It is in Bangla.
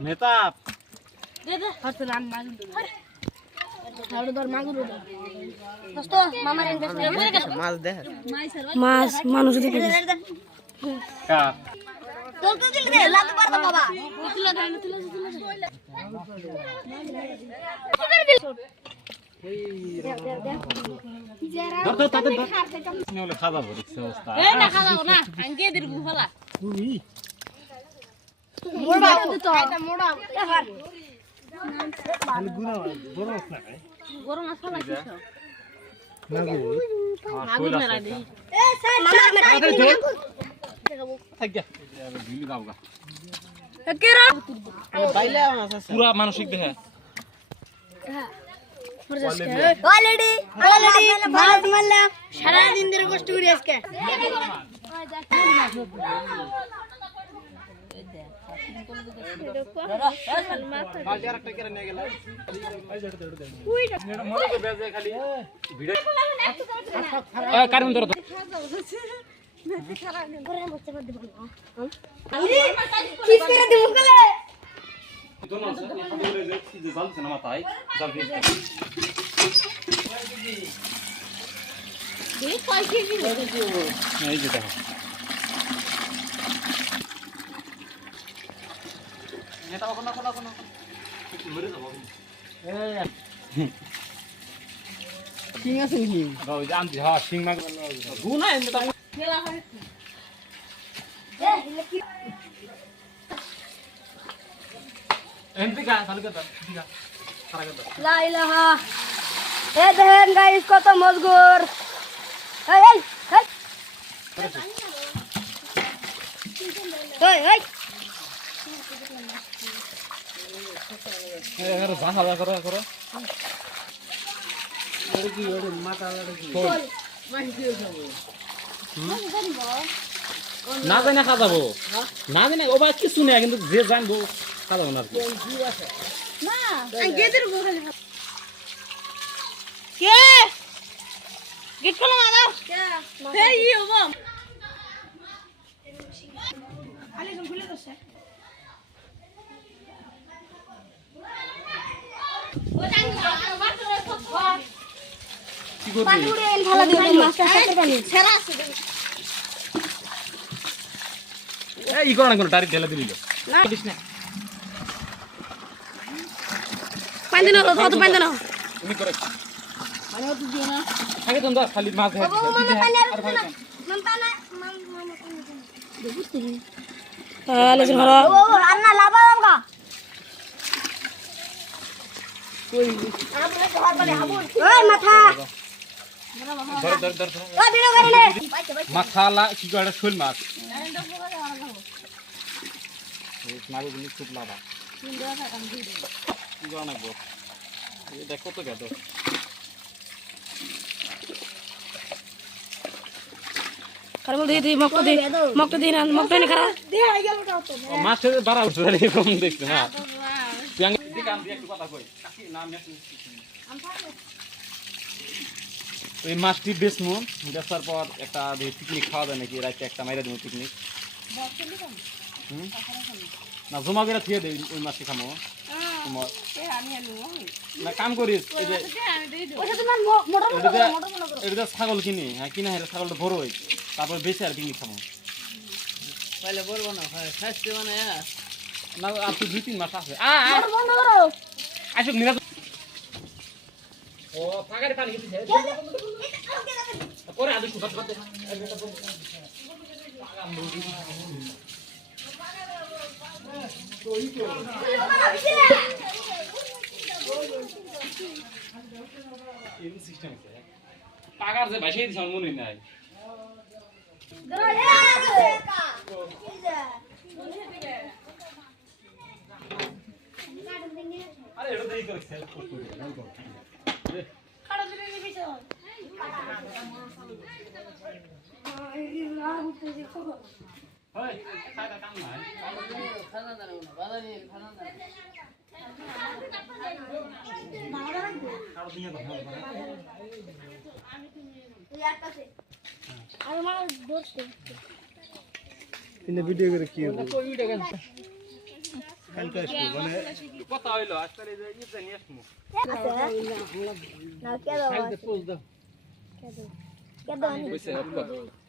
নেতা মাছ মানুষ দেখে কার ধর ধর তাদের ধর হলে খাওয়া যাব দেখছি অবস্থা আমার শৈল আছে। থাক গিয়া। এবার ঢিলি দাও গা। পুরা মানসিক দেখে অলরেডি অলরেডি মাছ মারলাম সারাদিন ধরে কষ্ট করি আজকে। কারণ ধরো কিস করে দিব কলে এই যে দেখো। ঠিক আছে নাকি ওই যে আনছি হ্যাঁ শিং মাছ গুনা এমনি তো এমনি গা তাহলে কে দাও ঠিক আছে সারা কে দাও লা ইলাহা এ দেখেন গাইস কত মজগুর। না জানি খা যাব না জানি ও বা কিছু নেই কিন্তু যে জানব। না আর কি। কে? গিট কলো না দাও ই হব আলে কোন দছে ও টাঙ্গ মাছ ধরে সব কি করবি? পানি উড়ে এল ঢালা দিও মাছটা সাথে পানি ছেড়া আছে এই ই করো না কোনো ডাইরেক্ট ঢেলে দিলি না। পানি দাও কত পানি দাও তুমি করে আগে তো দাও খালি মাছ ধরে বাবু মামা পানি আর আর না? মামা না মামা পানি তাহলে ধরো ও রান্না লাভা লাভা ওই মাথা। কি করে শোল মাছ। খুব লাভা কি করে নাকবো এই দেখো তো গেতো কারণ দিয়ে দি মক্ক দি মক্ক দি না মক্ক নি খারা মাছ বাড়া উঠছে এরকম দেখতে না? তুই আগে দিকে আনবি একটু কথা কই। কাকি নাম নেস এই মাছটি বেচমু বেচার পর একটা পিকনিক খাওয়া যায় নাকি? রাতে একটা মাইরা দেবো পিকনিক না। জমা করে থিয়ে দেই ওই মাছটি খামো। তোমার। না কাম করিস এটা ছাগল কিনি হ্যাঁ কিনা হেরে ছাগলটা বড় হই তারপর বেশি আর পিকনিক খামো তাহলে বলব না স্বাস্থ্য মানে না আর তো দুই তিন মাস আছে। আসুক ও পানি খেতে পরে আদু আছে টাকার যে ভাসিয়ে দিছে, মনে নাই। আরে, এটা দেই করে সেল করতে হয় খাটা কাম নাই খানা দাও না বাধা নেই। মানে কিন্তু ভিডিও করে কি হবে কথা হইল আজকাল এই জানি আছে না কে দাও পোজ দাও কে দাও